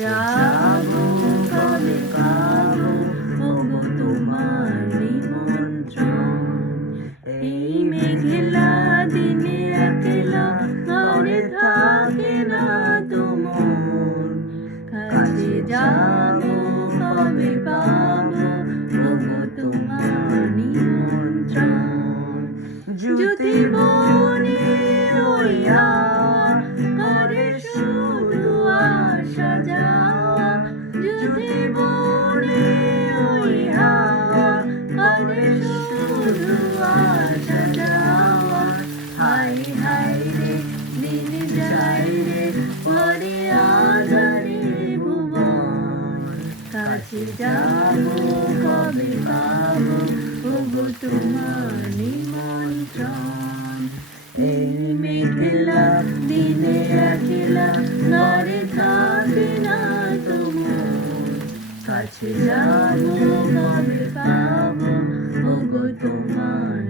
যাবো কবে পাবো ওগো তোমার নিমন্ত্রণ। এই মেঘলা দিনে একলা ঘরে থাকে না তোমার, কাছে যাবো কবে পাবো ওগো তোমার নিমন্ত্রণ। যদি বনে ওই করে শুধু আসা যাওয়া, যদি বনে ওই করে শুধু আসা যাওয়া। হাই হাই রে দিন যায় রে পরে আধারে ভুবন, কাছে যাবো কবে পাবো ওগো তোমার নিমন্ত্রণ। এই মেঘলা দিনে একলা ঘরে থাকে না তোমার, কাছে যাবো কবে পাবো ওগো তোমার